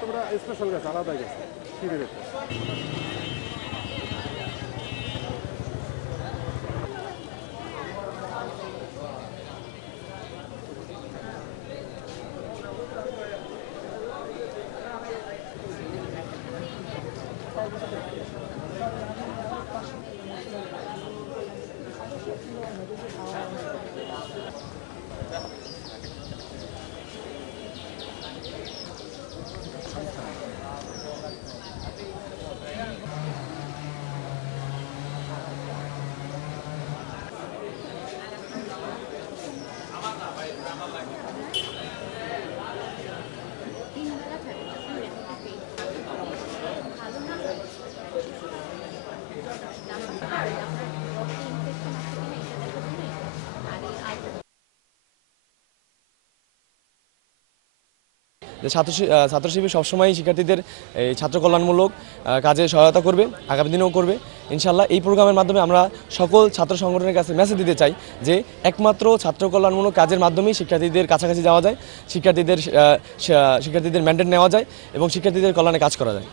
তোমরা স্পেশাল গেছে আলাদা গেছে ফিরে যে ছাত্র শিবির সবসময় শিক্ষার্থীদের এই ছাত্র কল্যাণমূলক কাজে সহায়তা করবে, আগামী দিনেও করবে ইনশাল্লাহ। এই প্রোগ্রামের মাধ্যমে আমরা সকল ছাত্র সংগঠনের কাছে মেসেজ দিতে চাই যে একমাত্র ছাত্র কল্যাণমূলক কাজের মাধ্যমেই শিক্ষার্থীদের কাছাকাছি যাওয়া যায়, শিক্ষার্থীদের ম্যান্ডেট নেওয়া যায় এবং শিক্ষার্থীদের কল্যাণে কাজ করা যায়।